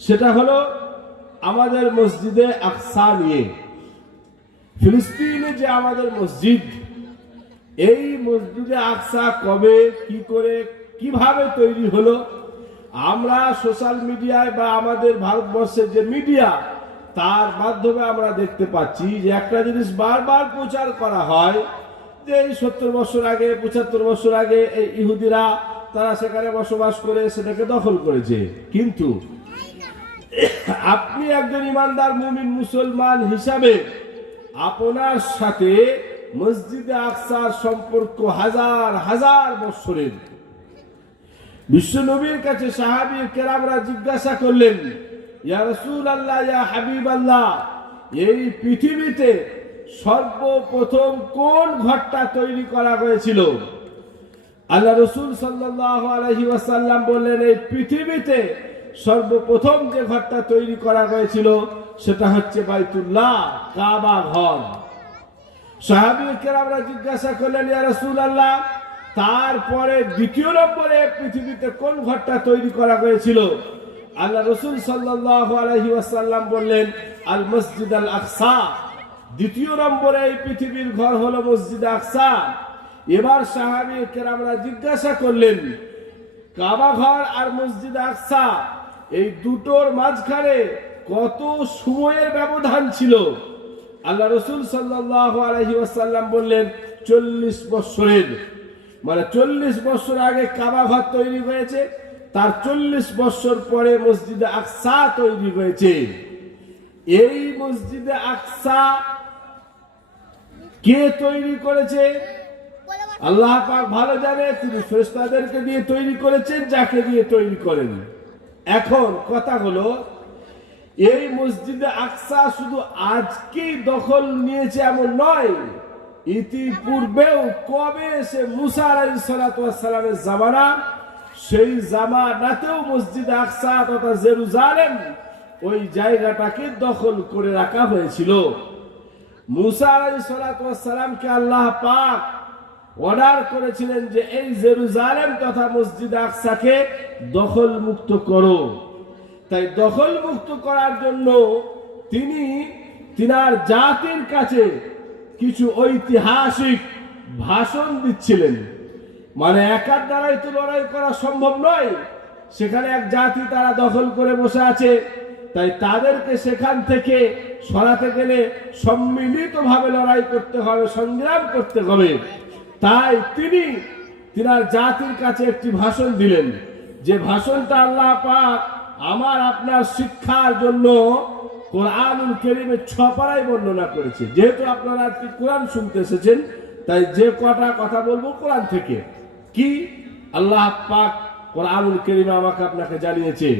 সেটা হলো আমাদের মসজিদে আকসা নিয়ে। ফিলিস্তিনে যে আমাদের মসজিদ, এই মসজিদে আকসা কবে, কি করে, কিভাবে তৈরি হলো, আমরা সোশ্যাল মিডিয়ায় বা আমাদের ভারতবর্ষের যে মিডিয়া, তার মাধ্যমে আমরা দেখতে পাচ্ছি যে একটা জিনিস বারবার প্রচার করা হয় যে এই 70 বছর আগে, 75 বছর আগে এই ইহুদিরা তারা সেখানে বসবাস করে সেটাকে দখল করেছে। কিন্তু আপনি একজন ইমানদার মুমিন মুসলমান হিসাবে আপনার সাথে মসজিদে আকসার সম্পর্ক হাজার হাজার বছরের। বিশ্ব নবীর কাছে সাহাবী কেরামরা জিজ্ঞাসা করলেন, ইয়া রাসূলুল্লাহ, ইয়া হাবিবাল্লাহ, এই পৃথিবীতে সর্বপ্রথম কোন ঘরটা তৈরি করা হয়েছিল? আল্লাহ রাসূল সাল্লাল্লাহু আলাইহি ওয়াসাল্লাম বললেন, এই পৃথিবীতে সর্বপ্রথম যে ঘরটা তৈরি করা হয়েছিল সেটা হচ্ছে বাইতুল্লাহ, কাবা ঘর। সাহাবী কেরামরা জিজ্ঞাসা করলেন, ইয়া রাসূলুল্লাহ, তারপরে দ্বিতীয় নম্বরে পৃথিবীতে কোন ঘরটা তৈরি করা হয়েছিল? আল্লাহ রাসূল সাল্লাল্লাহু আলাইহি ওয়াসাল্লাম বললেন, আল মসজিদ আল আকসা। দ্বিতীয় নম্বরে এই পৃথিবীর ঘর হলো মসজিদ আকসা। এবার সাহাবী কেরামরা জিজ্ঞাসা করলেন, কাবা ঘর আর মসজিদ আকসা, এই দুটোর মাঝখানে কত সময়ের ব্যবধান ছিল? আল্লাহ রাসূল সাল্লাল্লাহু আলাইহি ওয়াসাল্লাম বললেন, 40 বছরের। মানে 40 বছর আগে কাবা ঘর তৈরি হয়েছে, তার 40 বছর পরে মসজিদে আকসা তৈরি হয়েছে। এই মসজিদে আকসা কে তৈরি করেছে? আল্লাহ পাক ভালো জানে, তিনি ফেরেশতাদেরকে দিয়ে তৈরি করেছেন, যাকে দিয়ে তৈরি করেন। এখন কথা হলো, এই মসজিদে আকসা শুধু আজকেই দখল নিয়েছে এমন নয়, ইতিপূর্বেও কবে সে মুসা আলাইহিস সালাতু ওয়াস সালামের জামানা, সেই জামানাতেও মসজিদ আকসা তথা জেরুজালেম ওই জায়গাটাকে দখল করে রাখা হয়েছিল। মুসা আলাইহিস সালাতু ওয়াস সালামকে আল্লাহ পাক অর্ডার করেছিলেন যে এই জেরুজালেম তথা মসজিদ আকসাকে দখল মুক্ত করো। তাই দখল মুক্ত করার জন্য তিনি তিনার জাতির কাছে কিছু ঐতিহাসিক ভাষণ দিচ্ছিলেন। মানে একার দ্বারাই তো লড়াই করা সম্ভব নয়, সেখানে এক জাতি তারা দখল করে বসে আছে, তাই তাদেরকে সেখান থেকে সরাতে গেলে সম্মিলিতভাবে লড়াই করতে হবে, সংগ্রাম করতে হবে। তাই তিনি তিনার জাতির কাছে একটি ভাষণ দিলেন, যে ভাষণটা আল্লাহ পাক আমার আপনার শিক্ষার জন্য কোরআনুল কারীমে 6 পারায় বর্ণনা করেছে। যেহেতু আপনারা আজকে কোরআন শুনতে এসেছেন, তাই যে কটা কথা বলবো কোরআন থেকে। কি আল্লাহ পাক কোরআনুল কারীমে আমাকে আপনাকে জানিয়েছে,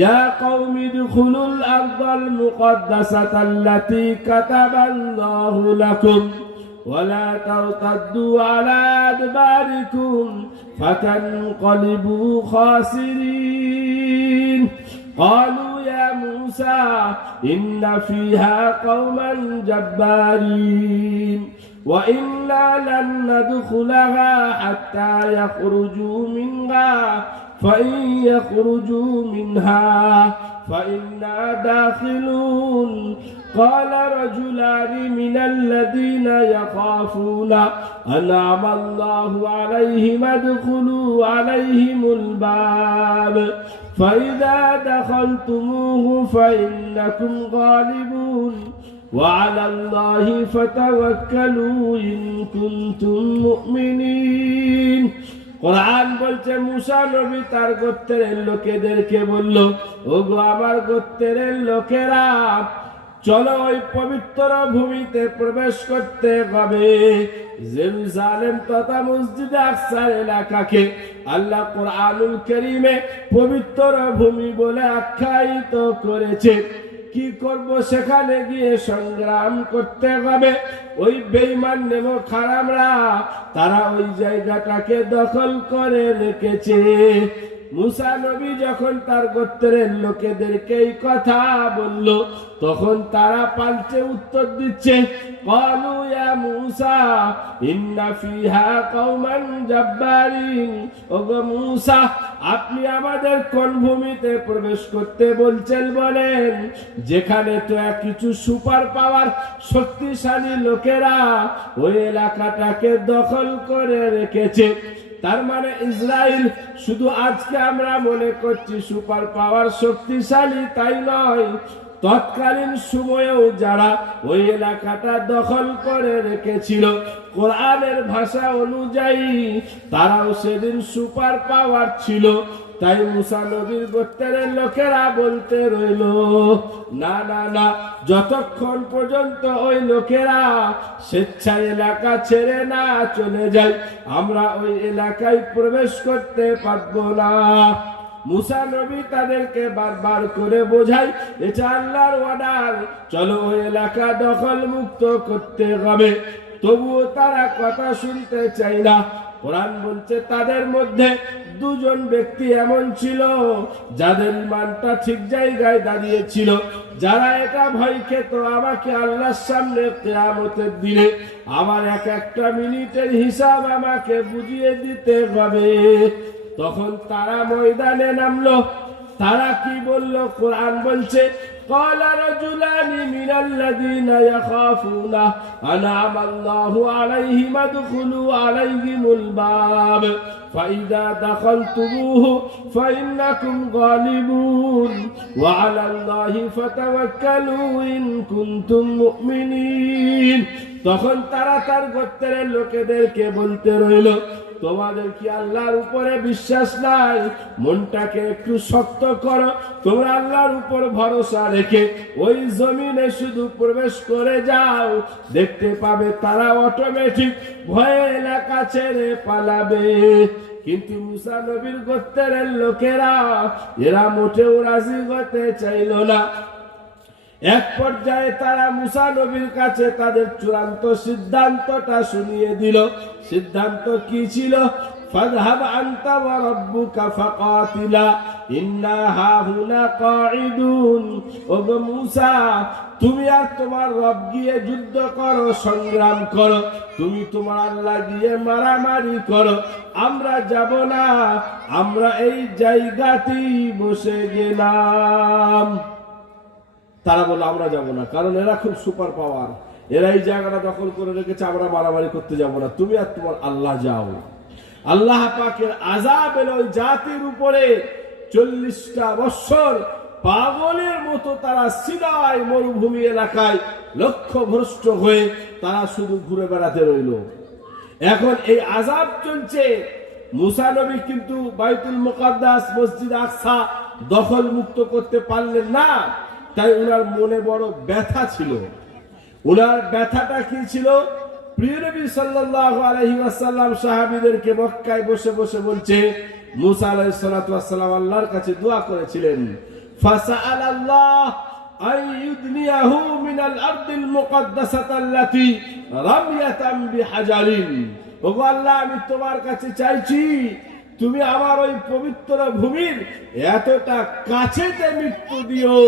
ইয়া কওমি দুখুলুল আরদাল মুকদ্দাসাতাল্লাতী কাতাবাল্লাহু লাকুম ওয়ালা তারতাদ্দু আলা আদবারিকুম ফাতানকালিবু খাসিরিন। قالوا يا موسى إن فيها قوما جبارين وإنا لن ندخلها حتى يخرجوا منها فإن يخرجوا منها فإنا داخلون. قال رجلان من الذين يخافون أنعم الله عليهم ادخلوا عليهم الباب فإذا دخلتموه فإنكم غالبون وعلى الله فتوكلوا إن كنتم مؤمنين. কোরআন বলছে, মুসা নবী তার গোত্রের লোকেদেরকে বলল, ওগো আমার গোত্রের লোকেরা, চলো ওই পবিত্র ভূমিতে প্রবেশ করতে হবে। জেরুজালেম তথা মসজিদ আকসার এলাকাকে আল্লাহ কোরআনুল কারীমে পবিত্র ভূমি বলে আখ্যায়িত করেছে। কি করব? সেখানে গিয়ে সংগ্রাম করতে হবে। ওই বেঈমান নেমক হারামরা তারা ওই জায়গাটাকে দখল করে রেখেছে। মুসা নবী যখন তার গোত্রের লোকেদেরকে এই কথা বলল, তখন তারা পাল্টে উত্তর দিচ্ছে, ক্বালু ইয়া মুসা ইন্না ফিহা কওমান জাব্বারিন। ওগো মুসা, আপনি আমাদের কোন ভূমিতে প্রবেশ করতে বলছেন বলেন, যেখানে তো কিছু সুপার পাওয়ার শক্তিশালী লোকেরা ওই এলাকাটাকে দখল করে রেখেছে। তার মানে ইসরায়েল শুধু আজকে আমরা মনে করছি সুপার পাওয়ার শক্তিশালী তাই নয়, তৎকালীন সময়েও যারা ওই এলাকাটা দখল করে রেখেছিল, কোরআনের ভাষা অনুযায়ী তারাও সেদিন সুপার পাওয়ার ছিল। তাই মুসা নবীর গোত্রের লোকেরা বলতে রইল, না না না, যতক্ষণ পর্যন্ত ওই লোকেরা স্বেচ্ছায় এলাকা ছেড়ে না চলে যায়, আমরা ওই এলাকায় প্রবেশ করতে পারবো না। মুসা নবী তাদেরকে বারবার করে বোঝায়, এটা আল্লাহর অর্ডার, চলো ওই এলাকা দখল মুক্ত করতে হবে। তবুও তারা কথা শুনতে চাই না। কোরআন বলছে তাদের মধ্যে দুজন ব্যক্তি এমন ছিল যাদের ইমানটা ঠিক জায়গায় দাঁড়িয়েছিল, যারা এটা ভয় খেত আমাকে আল্লাহর সামনে কিয়ামতের দিনে আমার এক একটা মিনিটের হিসাব আমাকে বুঝিয়ে দিতে হবে। তখন তারা ময়দানে নামলো। তারা কি বলল? কোরআন বলছে, قال رجلان من الذين يخافون أنعم الله عليهم ادخلوا عليهم الباب فإذا دخلتموه فإنكم غالبون وعلى الله فتوكلوا إن كنتم مؤمنين। তখন তারা তার গোত্রের লোকেদেরকে বলতে রইল, তোমাদের কি আল্লাহর উপরে বিশ্বাস নাই? মনটাকে একটু শক্ত করো, তোমরা আল্লাহর উপর ভরসা রেখে ওই জমিনে শুধু প্রবেশ করে যাও, দেখতে পাবে তারা অটোমেটিক ভয়ে এলাকা ছেড়ে পালাবে। কিন্তু মুসা নবীর গোত্রের লোকেরা এরা মোটেও রাজি হতে চাইল না। এক পর্যায়ে তারা মুসা নবীর কাছে তাদের চূড়ান্ত সিদ্ধান্তটা শুনিয়ে দিল। সিদ্ধান্ত কি ছিল? ফাযহাব আনতা ওয়া রাব্বুকা ফাকাতিলা ইন্না হাহুনা কাঈদুন। ওগো মুসা, তুমি আর তোমার রব গিয়ে যুদ্ধ করো, সংগ্রাম করো, তুমি তোমার আল্লাহ গিয়ে মারামারি করো, আমরা যাব না, আমরা এই জায়গাতেই বসে গেলাম। তারা বলল আমরা যাব না, কারণ এরা খুব সুপার পাওয়ার, এরা এই জায়গাটা দখল করে রেখেছে, আমরা মারামারি করতে যাব না, তুমি আর তোমার আল্লাহ যাও। আল্লাহ পাকের আযাব এলো ওই জাতির উপরে। 40টা বছর পাগলের মতো তারা সিনাই মরুভূমি এলাকায় লক্ষ্যভ্রষ্ট হয়ে তারা শুধু ঘুরে বেড়াতে রইল। এখন এই আযাব চলছে। মুসা নবী কিন্তু বাইতুল মুকাদ্দাস মসজিদ আকসা দখল মুক্ত করতে পারলেন না। তাই ওনার মনে বড় ব্যথা ছিল। ওনার ব্যথাটা কি ছিল? প্রিয় নবী সাল্লাল্লাহু আলাইহি ওয়াসাল্লাম সাহাবীদেরকে মক্কায় বসে বসে বলছে, মুসা আলাইহিস সালাতু ওয়াস সালাম আল্লাহর কাছে দোয়া করেছিলেন, ফাসাআলাল্লাহ আইয়ুদনিয়াহু মিনাল আরদিল মুকাদ্দাসাতাল্লাতী রামিয়াতাম বিহাজারিন। ওগো আল্লাহ, আমি তোমার কাছে চাইছি তুমি আমার ওই পবিত্র ভূমির এতটা কাছেতে মৃত্যু দিও,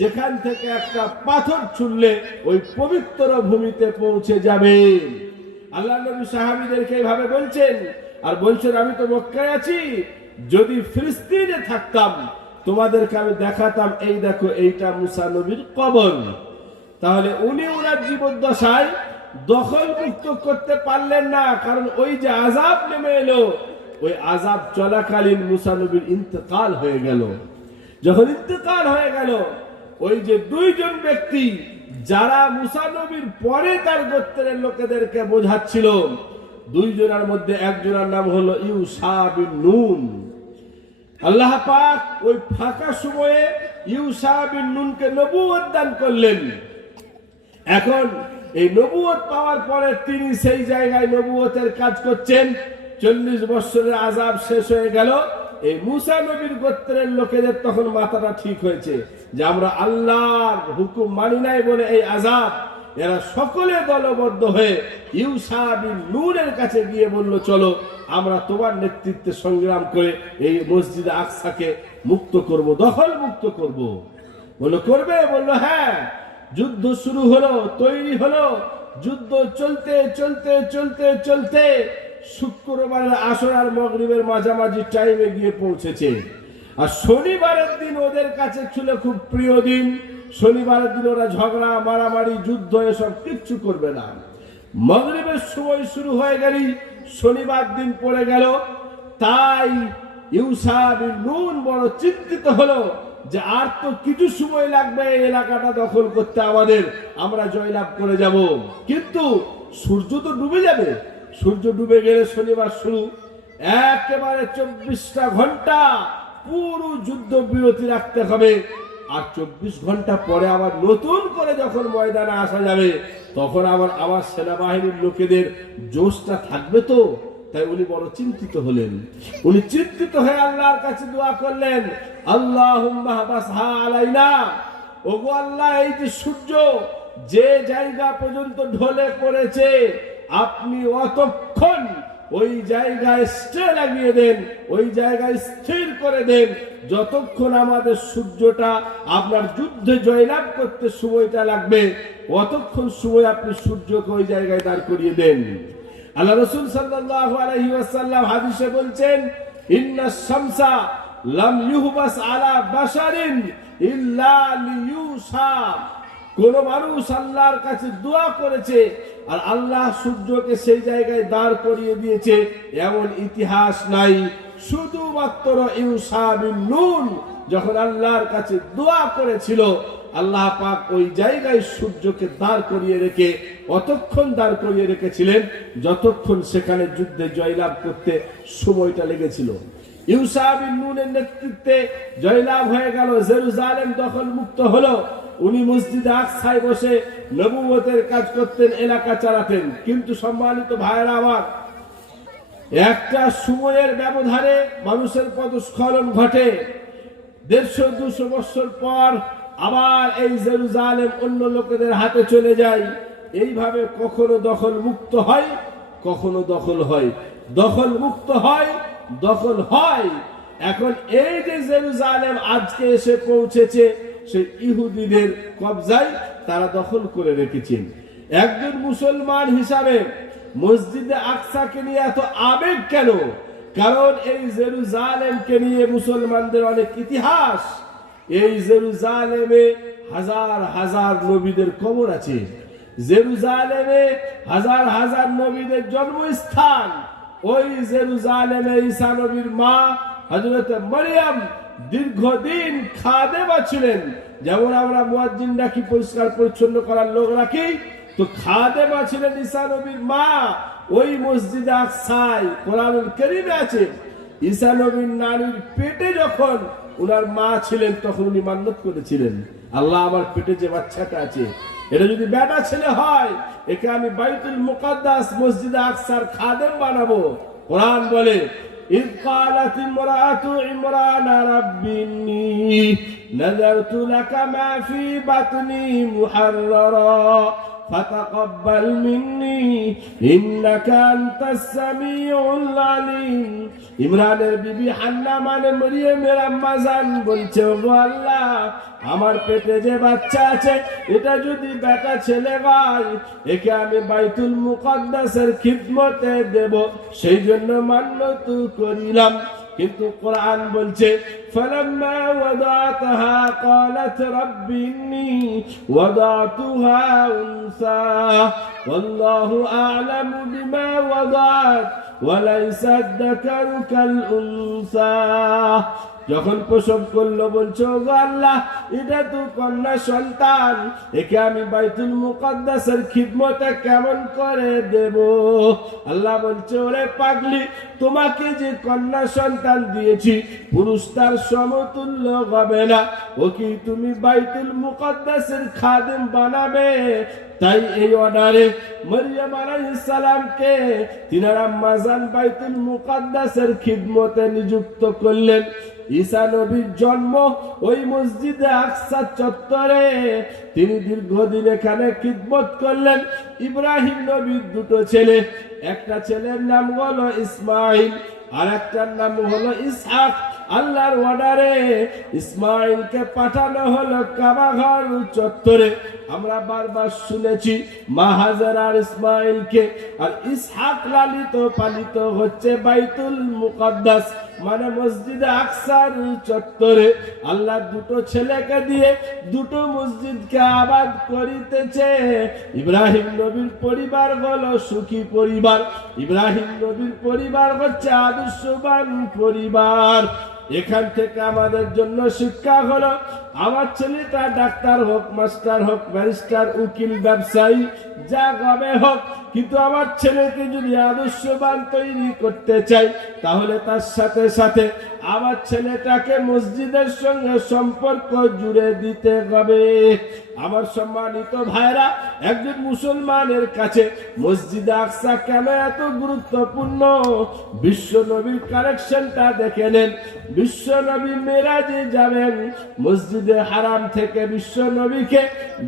যেখান থেকে একটা পাথর ছুঁড়লে ওই পবিত্র ভূমিতে পৌঁছে যাবে। আল্লাহ নবী সাহাবীদেরকে এইভাবে বলছেন, আর বলছেন আমি তো মক্কায় আছি, যদি ফিলিস্তিনে থাকতাম তোমাদেরকে আমি দেখাতাম, এই দেখো এইটা মুসা নবীর কবর। তাহলে উনি ওনার জীবদ্দশায় দখল মুক্ত করতে পারলেন না, কারণ ওই যে আযাব নেমে এলো, ওই আযাব চলাকালীন মুসা নবীর ইন্তেকাল হয়ে গেল। যখন ইন্তেকাল হয়ে গেল, ওই যে দুইজন ব্যক্তি যারা মুসা নবীর পরে তার গোত্রের লোকেদেরকে বোঝাচ্ছিল, দুইজনের মধ্যে একজনের নাম হলো ইউশা বিন নুন। আল্লাহ পাক ওই ফাঁকা সময়ে ইউশা বিন নুনকে নবুয়ত দান করলেন। এখন এই নবুয়ত পাওয়ার পরে তিনি সেই জায়গায় নবুয়তের কাজ করছেন। 40 বছরের আযাব শেষ হয়ে গেল। এই মুসা নবীর গোত্রের লোকেদের তখন মাথাটা ঠিক হয়েছে যে আমরা আল্লাহর হুকুম মানি নাই বলে এই আযাব, এরা সকলে দলবদ্ধ হয়ে ইউসা বিন নূনের কাছে গিয়ে বলল, চলো আমরা তোমার নেতৃত্বে সংগ্রাম করে এই মসজিদ আকসাকে মুক্ত করব, দখল মুক্ত করব। বললো করবে? বললো হ্যাঁ। যুদ্ধ শুরু হলো, তৈরি হলো। যুদ্ধ চলতে চলতে চলতে চলতে শুক্রবারের আসর আর মাগরিবের মাঝামাঝি টাইমে গিয়ে পৌঁছেছে। আর শনিবারের দিন ওদের কাছে ছিল খুব প্রিয় দিন। শনিবারের দিন ওরা ঝগড়া, মারামারি, যুদ্ধ এসব কিচ্ছু করবে না। মাগরিবের সময় শুরু হয়ে গেলেই শনিবার দিন পড়ে গেল। তাই ইউসা বিন নূন বড় চিন্তিত হলো যে আর তো কিছু সময় লাগবে এই এলাকাটা দখল করতে আমাদের, আমরা জয়লাভ করে যাব। কিন্তু সূর্য তো ডুবে যাবে। সূর্য ডুবে গেলে শনিবার শুরু, একেবারে 24টা ঘন্টা পুরো যুদ্ধ বিরতি রাখতে হবে। আর 24 ঘন্টা পরে আবার নতুন করে যখন ময়দানে আসা যাবে তখন আবার সেনাবাহিনীর লোকেদের জোশটা থাকবে তো। তাই উনি বড় চিন্তিত হলেন। উনি চিন্তিত হয়ে আল্লাহর কাছে দোয়া করলেন, আল্লাহুম্মা হাবাসহা আলাইনা, ওগো আল্লাহ, এই যে সূর্য যে জায়গা পর্যন্ত ঢলে পড়েছে আপনি অতক্ষণ ওই জায়গায় স্টে লাগিয়ে দেন, ওই জায়গায় স্থির করে দেন, যতক্ষণ আমাদের সূর্যটা আপনার যুদ্ধে জয়লাভ করতে সময়টা লাগবে অতক্ষণ সময় আপনি সূর্যকে ওই জায়গায় দাঁড় করিয়ে দেন। আল্লাহ রাসূল সাল্লাল্লাহু আলাইহি ওয়াসাল্লাম হাদিসে বলছেন, ইন্নাশ শামসা লাম ইউহবাস আলা বাশারিন ইল্লা লিইউসা। কোন মানুষ আল্লাহর কাছে দোয়া করেছে আর আল্লাহ সূর্যকে সেই জায়গায় দাঁড় করিয়ে দিয়েছে এমন ইতিহাস নাই, শুধুমাত্র ইউসা বিন নূন যখন আল্লাহর কাছে দোয়া করেছিল আল্লাহ পাক ওই জায়গায় সূর্যকে দাঁড় করিয়ে রেখে অতক্ষণ দাঁড় করিয়ে রেখেছিলেন যতক্ষণ সেখানে যুদ্ধে জয়লাভ করতে সময়টা লেগেছিল। ইউসা বিন নূনের নেতৃত্বে জয়লাভ হয়ে গেল, জেরুজালেম দখল মুক্ত হলো। উনি মসজিদে আকসায় বসে নবুয়তের কাজ করতেন, এলাকা চালাতেন। কিন্তু সম্মানিত ভাইয়েরা আমার, একটা সময়ের ব্যবধানে মানুষের পদস্খলন ঘটে। 150-200 বছর পর আবার এই জেরুজালেম অন্য লোকেদের হাতে চলে যায়। এইভাবে কখনো দখল মুক্ত হয়, কখনো দখল হয়, দখল মুক্ত হয়, দখল হয়। এখন এই যে জেরুজালেম আজকে এসে পৌঁছেছে সেই ইহুদিদের কবজায়, তারা দখল করে রেখেছেন। একজন মুসলমান হিসাবে মসজিদে আকসাকে নিয়ে এত আবেগ কেন? কারণ এই জেরুজালেমকে নিয়ে মুসলমানদের অনেক ইতিহাস। এই জেরুজালেমে হাজার হাজার নবীদের কবর আছে, জেরুজালেমে হাজার হাজার নবীদের জন্মস্থান। ওই জেরুজালেমে ঈসা নবীর মা হযরত মারইয়াম দীর্ঘদিন খাদেমা ছিলেন। যেমন আমরা মুয়াজ্জিন রাখি, পরিষ্কার পরিচ্ছন্ন করার লোক রাখি, তো খাদেমা ছিলেন ঈসা নবীর মা। ওই মসজিদে আকসায় কোরআনুল কারীমে আছে ঈসা নবীর নানির পেটে যখন উনার মা ছিলেন তখন উনি মান্নত করেছিলেন, আল্লাহ আমার পেটে যে বাচ্চাটা আছে এটা যদি বেটা ছেলে হয় একে আমি বাইতুল মুকাদ্দাস মসজিদে আকসার খাদেম বানাবো। কোরআন বলে, إذ قالت امرأة عمران رب إني نذرت لك ما في بطني محررا فتقبل مني إنك أنت السميع العليم। ইমরানের বিবি হান্না মানে মরিয়মের আম্মা জান বলছে, ওগো আল্লাহ, আমার পেটে যে বাচ্চা আছে এটা যদি বেটা ছেলে হয় একে আমি বাইতুল মুকাদ্দাসের খিদমতে দেব, সেই জন্য মান্নত করিলাম। কিন্তু কোরআন বলছে, ফালাম্মা ওয়াদাতাহা ক্বালাত রাব্বি ইন্নী ওয়াদাতুহা উনসা ওয়াল্লাহু আ'লামু বিমা ওয়াদাত ওয়া লাইসা আয-যাকারু কাল উনসা। যখন প্রসব করলো বলছো, ওগো আল্লাহ, এটা তো কন্যা সন্তান, একে আমি বাইতুল মুকাদ্দাসের খিদমতে কেমন করে দেব? আল্লাহ বলছে, ওরে পাগলি, তোমাকে যে কন্যা সন্তান দিয়েছি পুরুষ তার সমতুল্য হবে না, ও কি তুমি বাইতুল মুকাদ্দাসের খাদেম বানাবে? তাই এই অর্ডারে মরিয়ম আলাইহিস সালামকে তিনার আম্মা জান বাইতুল মুকাদ্দাসের খিদমতে নিযুক্ত করলেন। ঈসা নবীর জন্ম ওই মসজিদে আকসা চত্বরে। তিনি দীর্ঘদিন এখানে খিদমত করলেন। ইব্রাহিম নবীর দুটো ছেলে, একটা ছেলের নাম হলো ইসমাইল আর একটার নাম হলো ইসহাক। আল্লাহর অর্ডারে ইসমাইলকে পাঠানো হলো কাবা ঘর চত্বরে। আমরা বারবার শুনেছি মা হাজারার ইসমাইলকে, আর ইসহাক লালিত পালিত হচ্ছে বাইতুল মুকদ্দাস মানে মসজিদে আকসার চত্বরে। আল্লাহ দুটো ছেলেকে দিয়ে দুটো মসজিদকে আবাদ করিতেছে। ইব্রাহিম নবীর পরিবার হলো সুখী পরিবার, ইব্রাহিম নবীর পরিবার হচ্ছে আদর্শবান পরিবার। এখান থেকে আমাদের জন্য শিক্ষা হলো, আমার ছেলেটা ডাক্তার হোক, মাস্টার হোক, ব্যারিস্টার, উকিল, ব্যবসায়ী, যা হবে হোক, কিন্তু আমার ছেলেকে যদি আদর্শবান তৈরি করতে চাই তাহলে তার সাথে সাথে আমার ছেলেটাকে মসজিদের সঙ্গে সম্পর্ক জুড়ে দিতে হবে। আমার সম্মানিত ভাইরা, একজন মুসলমানের কাছে মসজিদে আকসা কেন এত গুরুত্বপূর্ণ? বিশ্ব নবীর কালেকশনটা দেখে নেন। বিশ্ব নবী মেরাজে যাবেন, মসজিদে হারাম থেকে বিশ্ব নবীকে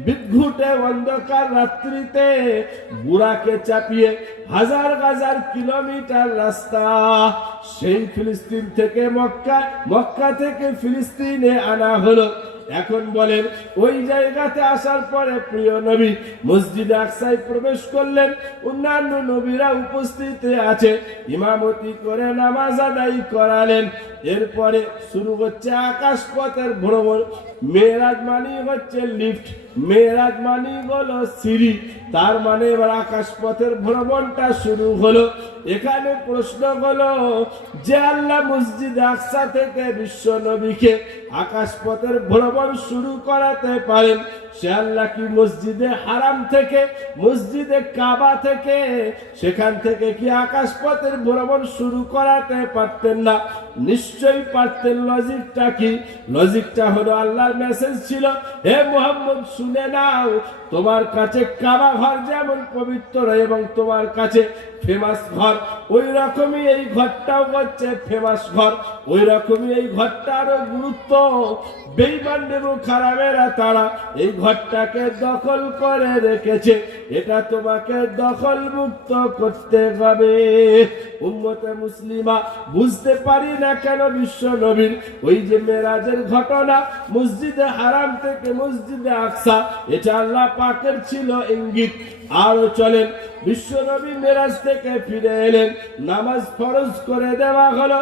বিদ্ঘুটে অন্ধকার রাত্রিতে বুরাকে চাপিয়ে হাজার হাজার কিলোমিটার রাস্তা, সেই ফিলিস্তিন থেকে মক্কা, মক্কা থেকে ফিলিস্তিনে আনা হলো। এখন বলেন, ওই জায়গাতে আসার পরে প্রিয় নবী মসজিদে আকসায় প্রবেশ করলেন, অন্যান্য নবীরা উপস্থিত আছে, ইমামতি করে নামাজ আদায় করালেন। এরপরে শুরু হচ্ছে আকাশ পথের ভ্রমণ। মেরাজ মানে হচ্ছে লিফট, মেরাজ মানে হলো সিঁড়ি, তার মানে এবার আকাশ পথের ভ্রমণটা শুরু হলো। এখানে প্রশ্ন হলো যে আল্লাহ মসজিদে আকসা থেকে বিশ্ব নবীকে আকাশ পথের ভ্রমণ শুরু করাতে পারেন, সে আল্লাহ কি মসজিদে হারাম থেকে, মসজিদে কাবা থেকে, সেখান থেকে কি আকাশ পথের ভ্রমণ শুরু করাতে পারতেন না? নিশ্চয়ই পারতেন। লজিকটা কি? লজিকটা হলো আল্লাহর মেসেজ ছিল, হে মুহাম্মদ শুনে নাও, তোমার কাছে কাবা ঘর যেমন পবিত্র এবং তোমার কাছে ফেমাস ঘর, ওই রকমই এই ঘরটাও হচ্ছে ফেমাস ঘর, ওই রকমই এই ঘরটারও গুরুত্ব। বেঈমান এবং খারাপেরা তারা এই ঘরটাকে দখল করে রেখেছে, এটা তোমাকে দখল মুক্ত করতে হবে। উম্মতে মুসলিমা বুঝতে পারি না কেন বিশ্ব নবীর ওই যে মেরাজের ঘটনা, মসজিদে হারাম থেকে মসজিদে আকসা, এটা আল্লাহ পাকের ছিল ইঙ্গিত। আরো চলেন, বিশ্ব নবী মেরাজ থেকে ফিরে এলেন, নামাজ ফরজ করে দেওয়া হলো।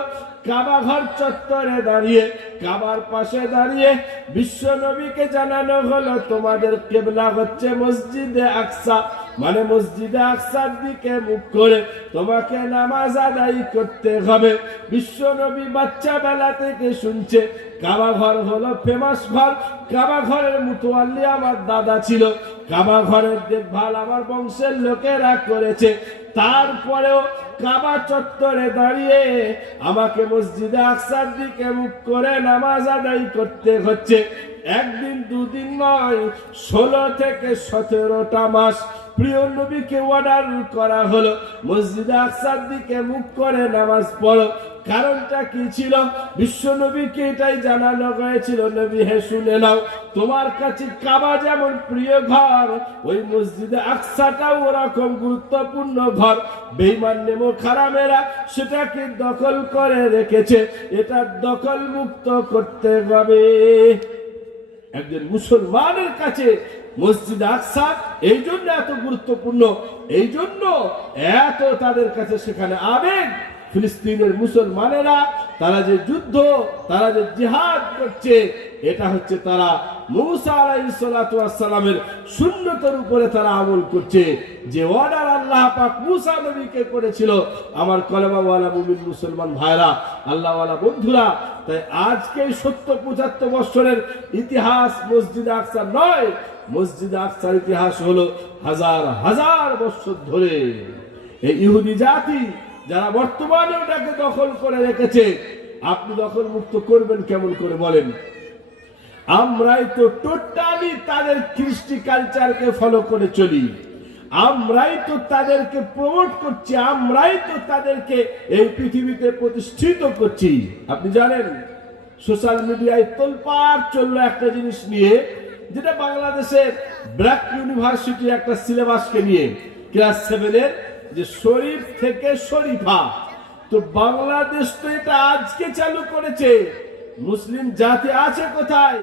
কাবা ঘর চত্বরে দাঁড়িয়ে, কাবার পাশে দাঁড়িয়ে বিশ্ব নবীকে জানানো হলো, তোমাদের কিবলা হচ্ছে মসজিদে আকসা, মানে মসজিদে আকসার দিকে মুখ করে তোমাকে নামাজ আদায় করতে হবে। বিশ্ব নবী বাচ্চা বেলা থেকে শুনছে কাবা ঘর হলো ফেমাস ঘর, কাবা ঘরের মুতওয়াল্লি আমার দাদা ছিল, কাবা ঘরের দেখভাল আমার বংশের লোকেরা করেছে, তারপরেও কাবা চত্বরে দাঁড়িয়ে আমাকে মসজিদে আকসার দিকে মুখ করে নামাজ আদায় করতে হচ্ছে। একদিন দুদিন নয়, 16 থেকে 17টা মাস প্রিয় নবীকে অর্ডার করা হলো মসজিদে আকসার দিকে মুখ করে নামাজ পড়ো। কারণটা কি ছিল? বিশ্ব নবীকে এটাই জানানো হয়েছিল, নবী হে শুনে নাও, তোমার কাছে কাবা যেমন প্রিয় ঘর, ওই মসজিদে আকসাটাও ওরকম গুরুত্বপূর্ণ ঘর। বেঈমান নেমো খারামেরা সেটাকে দখল করে রেখেছে, এটা দখল মুক্ত করতে হবে। একজন মুসলমানের কাছে মসজিদ আকসা এই জন্য এত গুরুত্বপূর্ণ, এই জন্য এত তাদের কাছে সেখানে আবেগ। ফিলিস্তিনের মুসলমানেরা তারা যে যুদ্ধ, তারা যে জিহাদ করছে, এটা হচ্ছে তারা মুসা আলাইহিস সালাতু ওয়াস সালামের সুন্নতের উপরে তারা আমল করছে, যে অর্ডার আল্লাহ পাক মুসা নবীকে করেছিল। আমার কলেমাওয়ালা মুমিন মুসলমান ভাইরা, আল্লাহওয়ালা বন্ধুরা, তাই আজকে 70-75 বছরের ইতিহাস মসজিদ আকসা নয়, মসজিদ আকসার ইতিহাস হলো হাজার হাজার বছর ধরে। এই ইহুদি জাতি যারা বর্তমানে ওটাকে দখল করে রেখেছে, আপনি দখল মুক্ত করবেন কেমন করে বলেন? আমরাই তো টোটালি তাদের কৃষ্টি কালচারকে ফলো করে চলি, আমরাই তো তাদেরকে প্রমোট করছি, আমরাই তো তাদেরকে এই পৃথিবীতে প্রতিষ্ঠিত করছি। আপনি জানেন সোশ্যাল মিডিয়ায় তোলপাড় চললো একটা জিনিস নিয়ে, যেটা বাংলাদেশের ব্র্যাক ইউনিভার্সিটির একটা সিলেবাসকে নিয়ে, ক্লাস 7-এর, যে শরীফ থেকে শরীফা। তো বাংলাদেশ তো এটা আজকে চালু করেছে, মুসলিম জাতি আছে কোথায়?